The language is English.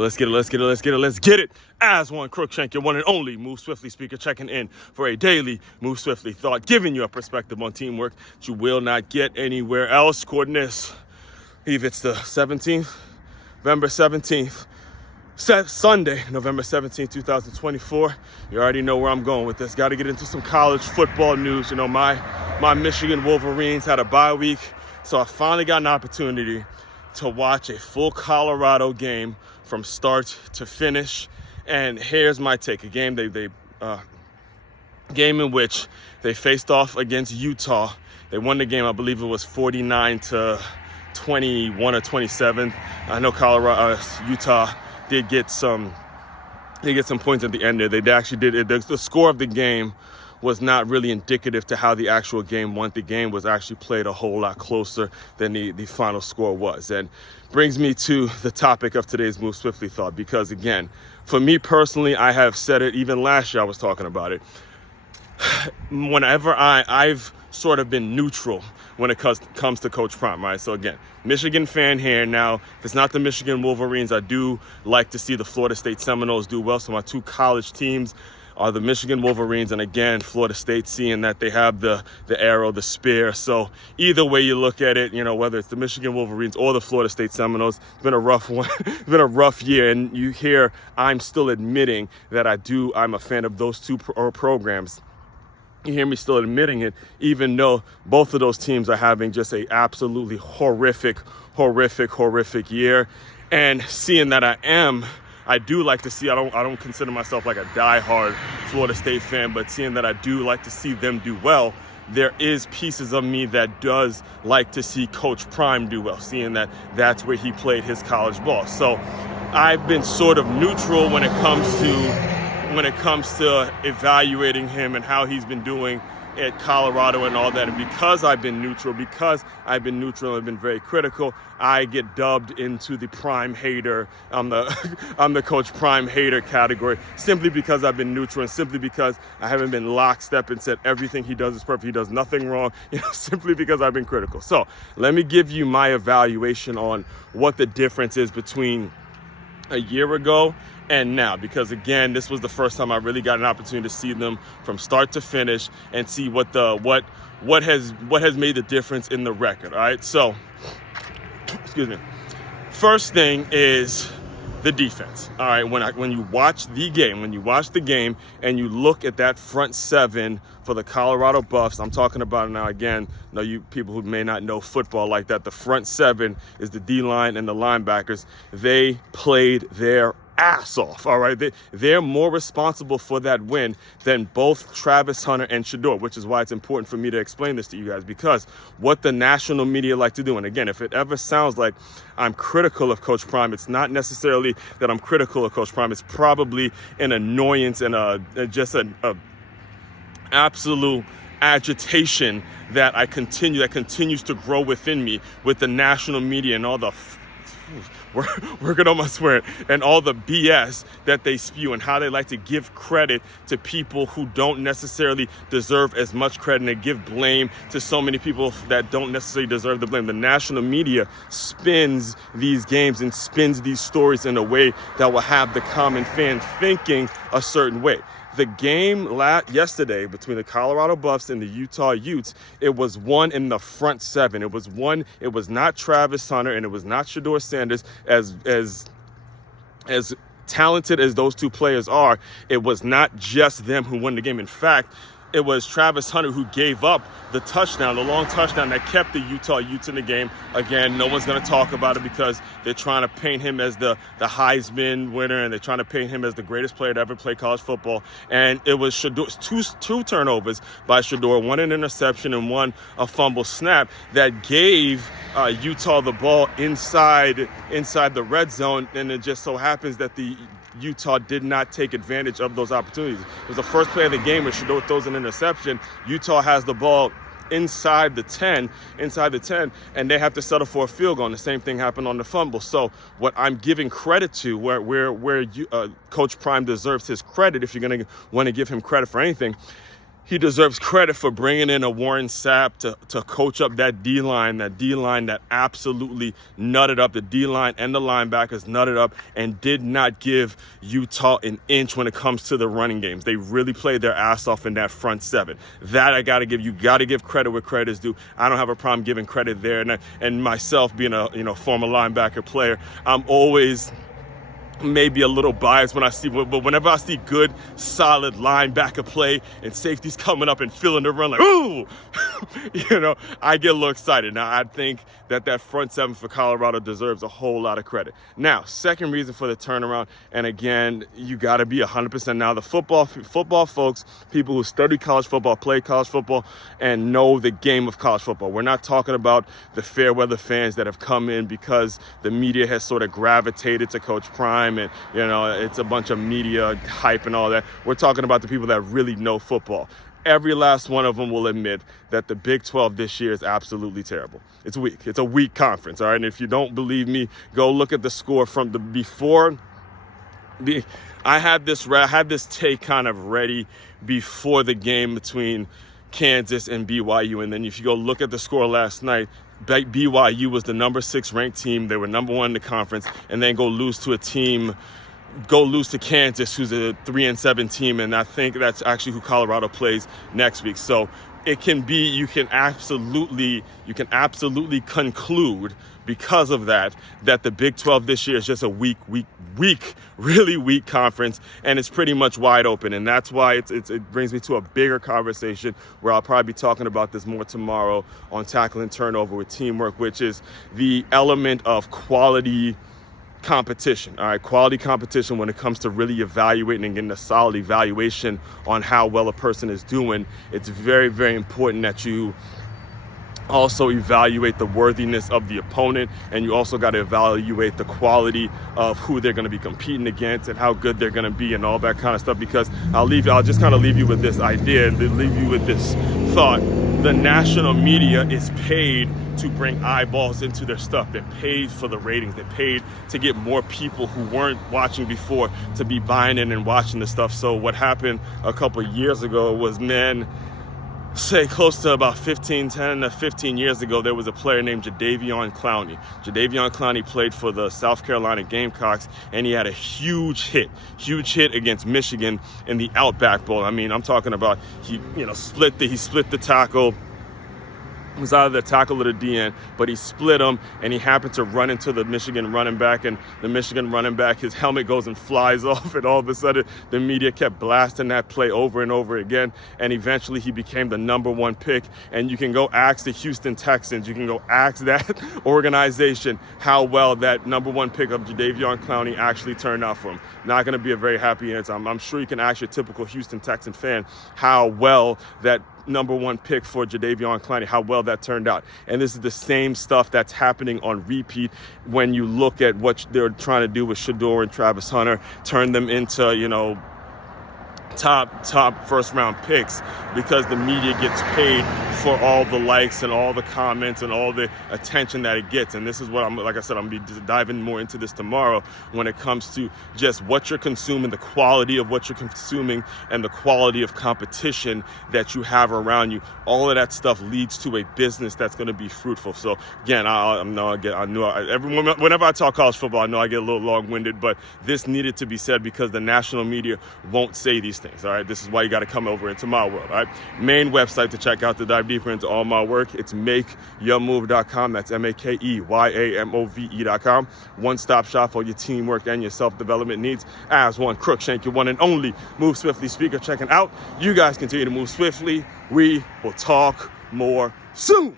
Let's get it. As one Crookshank, your one and only Move Swiftly speaker, checking in for a daily Move Swiftly thought, giving you a perspective on teamwork that you will not get anywhere else. Coordinates, if it's the 17th, November 17th, Sunday, November 17th, 2024. You already know where I'm going with this. Got to get into some college football news. You know, my Michigan Wolverines had a bye week, so I finally got an opportunity to watch a full Colorado game from start to finish. And here's my take: a game game in which they faced off against Utah. They won the game, I believe it was 49-21 or 27. I know Utah did get some points at the end there. They actually did. The score of the game was not really indicative to how the actual game went. The game was actually played a whole lot closer than the final score was. And brings me to the topic of today's Move Swiftly thought, because again, for me personally, I have said it, even last year I was talking about it. Whenever I've sort of been neutral when it comes to Coach Prime, right? So again, Michigan fan here. Now, if it's not the Michigan Wolverines, I do like to see the Florida State Seminoles do well. So my two college teams are the Michigan Wolverines, and again, Florida State, seeing that they have the arrow, the spear. So either way you look at it, you know, whether it's the Michigan Wolverines or the Florida State Seminoles, it's been a rough one. It's been a rough year, and you hear I'm still admitting that I'm a fan of those two programs. You hear me still admitting it, even though both of those teams are having just a absolutely horrific year. And seeing that I do like to see, I don't consider myself like a diehard Florida State fan, but seeing that I do like to see them do well, there is pieces of me that does like to see Coach Prime do well, seeing that that's where he played his college ball. So I've been sort of neutral when it comes to evaluating him and how he's been doing at Colorado and all that. And because I've been neutral and been very critical, I get dubbed into the Prime hater. I'm the Coach Prime hater category, simply because I've been neutral and simply because I haven't been lockstep and said everything he does is perfect. He does nothing wrong, simply because I've been critical. So let me give you my evaluation on what the difference is between a year ago and now, because again, this was the first time I really got an opportunity to see them from start to finish and see what has made the difference in the record. All right, so excuse me. First thing is the defense. All right, when you watch the game and you look at that front seven for the Colorado Buffs, I'm talking about it now. Again, you people who may not know football like that, the front seven is the D-line and the linebackers. They played their ass off. All right, they're more responsible for that win than both Travis Hunter and Shedeur, which is why it's important for me to explain this to you guys, because what the national media like to do, and again, if it ever sounds like I'm critical of Coach Prime, it's not necessarily that I'm critical of Coach Prime. It's probably an annoyance and just an absolute agitation that continues to grow within me with the national media and all the working on my swear, and all the BS that they spew and how they like to give credit to people who don't necessarily deserve as much credit, and they give blame to so many people that don't necessarily deserve the blame. The national media spins these games and spins these stories in a way that will have the common fan thinking a certain way. The game yesterday between the Colorado Buffs and the Utah Utes, it was won in the front seven. It was not Travis Hunter and it was not Shedeur Sanders. As talented as those two players are, it was not just them who won the game. In fact, it was Travis Hunter who gave up the long touchdown that kept the Utah Utes in the game. Again, no one's going to talk about it because they're trying to paint him as the Heisman winner, and they're trying to paint him as the greatest player to ever play college football. And it was Shedeur's two turnovers by Shedeur, one an interception and one a fumble snap, that gave Utah the ball inside the red zone. And it just so happens that the Utah did not take advantage of those opportunities. It was the first play of the game where Shedeur throws an interception. Utah has the ball inside the 10, and they have to settle for a field goal. And the same thing happened on the fumble. So what I'm giving credit to, where Coach Prime deserves his credit, if you're going to want to give him credit for anything, he deserves credit for bringing in a Warren Sapp to coach up that D-line that absolutely nutted up. The D-line and the linebackers nutted up and did not give Utah an inch when it comes to the running games. They really played their ass off in that front seven. That I got to give. You got to give credit where credit is due. I don't have a problem giving credit there. And myself being a former linebacker player, I'm always maybe a little biased when I see, but whenever I see good, solid linebacker play and safeties coming up and filling the run like, ooh, I get a little excited. Now, I think that front seven for Colorado deserves a whole lot of credit. Now, second reason for the turnaround, and again, you got to be 100%. Now, the football folks, people who study college football, play college football, and know the game of college football. We're not talking about the fair weather fans that have come in because the media has sort of gravitated to Coach Prime and, it's a bunch of media hype and all that. We're talking about the people that really know football. Every last one of them will admit that the Big 12 this year is absolutely terrible. It's weak. It's a weak conference, all right? And if you don't believe me, go look at the score from the before. I had this take kind of ready before the game between Kansas and BYU. And then if you go look at the score last night, BYU was the number 6 ranked team. They were number 1 in the conference, and then go lose to Kansas, who's a 3-7 team. And I think that's actually who Colorado plays next week. So it can be, you can absolutely conclude because of that the Big 12 this year is just a weak, really weak conference, and it's pretty much wide open. And that's why it brings me to a bigger conversation where I'll probably be talking about this more tomorrow on Tackling Turnover with Teamwork, which is the element of quality competition. All right, quality competition when it comes to really evaluating and getting a solid evaluation on how well a person is doing. It's very, very important that you also evaluate the worthiness of the opponent, and you also got to evaluate the quality of who they're going to be competing against and how good they're going to be and all that kind of stuff. Because I'll just kind of leave you with this idea and leave you with this thought. The national media is paid to bring eyeballs into their stuff. They're paid for the ratings. They're paid to get more people who weren't watching before to be buying in and watching the stuff. So what happened a couple of years ago was, say close to about 10 to 15 years ago, there was a player named Jadeveon Clowney. Jadeveon Clowney played for the South Carolina Gamecocks, and he had a huge hit against Michigan in the Outback Bowl. I mean, I'm talking about he split the tackle. It was either the tackle or the DN, but he split him, and he happened to run into the Michigan running back, and the Michigan running back, his helmet goes and flies off, and all of a sudden the media kept blasting that play over and over again, and eventually he became the number 1 pick. And you can go ask the Houston Texans, you can go ask that organization how well that number 1 pick of Jadeveon Clowney actually turned out for him. Not going to be a very happy answer. I'm sure you can ask your typical Houston Texan fan how well that number 1 pick for Jadeveon Clowney, how well that turned out. And this is the same stuff that's happening on repeat when you look at what they're trying to do with Shedeur and Travis Hunter, turn them into, top first round picks, because the media gets paid for all the likes and all the comments and all the attention that it gets. And this is what I'm going to be diving more into this tomorrow when it comes to just what you're consuming, the quality of what you're consuming, and the quality of competition that you have around you. All of that stuff leads to a business that's going to be fruitful. So again, whenever I talk college football, I know I get a little long-winded, but this needed to be said because the national media won't say these things. All right, this is why you got to come over into my world. All right, main website to check out to dive deeper into all my work. It's makeyourmove.com. That's makeyourmove.com. One-stop shop for your teamwork and your self-development needs. As one Crookshank, your one and only Move Swiftly speaker, checking out. You guys continue to move swiftly. We will talk more soon.